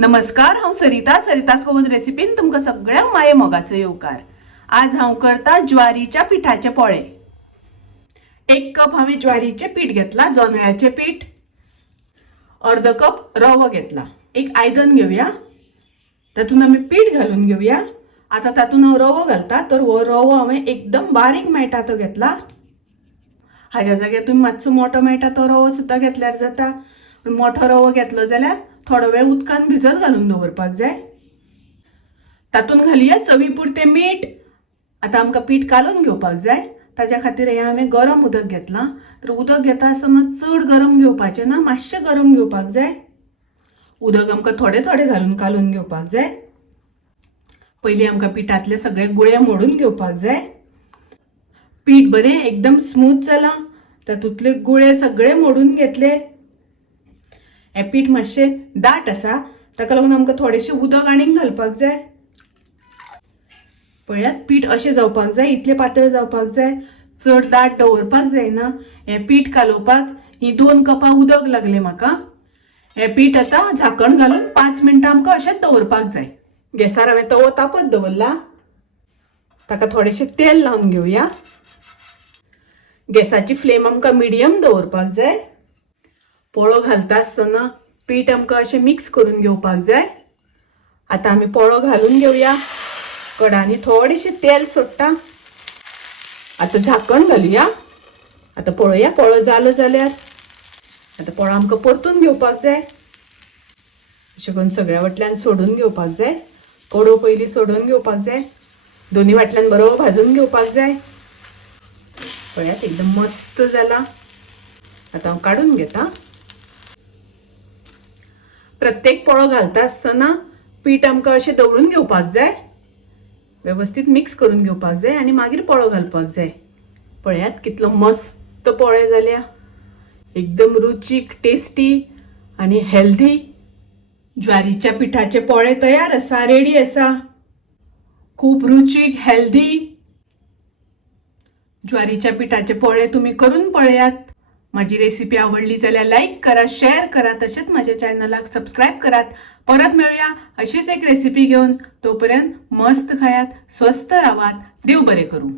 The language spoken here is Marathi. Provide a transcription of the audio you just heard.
नमस्कार, हांव सरितास गोवन रेसिपीन तुमकां सगळ्यांक माये मोगाचो येवकार। आज हांव करता ज्वारीच्या पिठाचे पोळे। 1 कप हांवें ज्वारीचे पीठ घेतला, जोंधळ्याचे पीठ। अर्ध कप रवो घेतला। एक आयदन घेवया, तातून आमी पीठ घालून घेवया। आता तातून हांव रवो घालता, तर हो रवो हांवें एकदम बारीक मेळटा तो घेतला। हाच्या जाग्यार तुम्ही मातसो मोठो मेळटा तो रवो सुद्दां घेतल्यार जाता, पण मोठो रवो घेतलो जाल्यार थोडो वेळ उदकान भिजत घालून दवरपाक जाय। तातून घालुया चवी पुरते मीठ। आता आमकां पीठ कालून घेवपाक जाय, ताच्या खातीर हे हांवें गरम उदक घेतलां। तर उदक घेता आसतना चड गरम घेवपाचें ना, मातशें गरम घेवपाक जाय। उदक आमकां थोडे थोडे घालून कालून घेवपाक जाय। पयलीं आमकां पिठांतले सगळे गुळे मोडून घेवपाक जाय। पीठ बरें एकदम स्मूथ जालां, तातूंतले गुळे सगळे मोडून घेतले। हे पीठ मातशें दाट आसा, ताका लागून आमकां थोडेशें उदक आनीक घालपाक जाय। पळयात, पीठ अशें जावपाक जाय, इतलें पातळ जावपाक जाय, चड दाट दवरपाक जायना। हे पीठ कालोवपाक ही 2 कपां उदक लागले म्हाका। हे पीठ आता झाकण घालून 5 मिनटां आमकां अशेंच दवरपाक जाय। गॅसार हांवें तवो तापत दवरला, ताका थोडेशें तेल लावन घेवया। गॅसाची फ्लेम आमकां मिडियम दवरपाक जाय। पोळो घालता आसतना पीठ आमकां अशें मिक्स करून घेवपाक जाय। आता आमी पोळो घालून घेवया। कडांनी थोडेशें तेल सोडटा। आता झाकण घालुया। आता पळोवया पोळो जालो जाल्यार। आता पोळो आमकां परतून घेवपाक जाय। अशें करून सगळ्या वाटल्यान सोडून घेवपाक जाय। कडो पयलीं सोडून घेवपाक जाय। दोन्ही वाटल्यान बरो भाजून घेवपाक जाय। पळयात, एकदम मस्त जाला। आता हांव काढून घेता। प्रत्येक पोळो घालता आसतना पीठ आमकां अशें दवरून घेवपाक जाय, व्यवस्थित मिक्स करून घेवपाक जाय आनी मागीर पोळो घालपाक जाय। पळयात, कितलो मस्त पोळे जाल्या। एकदम रुचीक, टेस्टी आनी हेल्दी ज्वारीच्या पिठाचे पोळे तयार आसा, रेडी आसा। खूप रुचीक, हेल्दी ज्वारीच्या पिठाचे पोळे तुम्ही करून पळयात। माझी रेसिपी आवडली जाल्यार लाईक करा, शेअर करा, तसेच माझ्या चॅनलाक सबस्क्राईब करात। परत मिळूया अशीच एक रेसिपी घेऊन। तोपर्यंत मस्त खायात, स्वस्त राहात, देव बरे करू।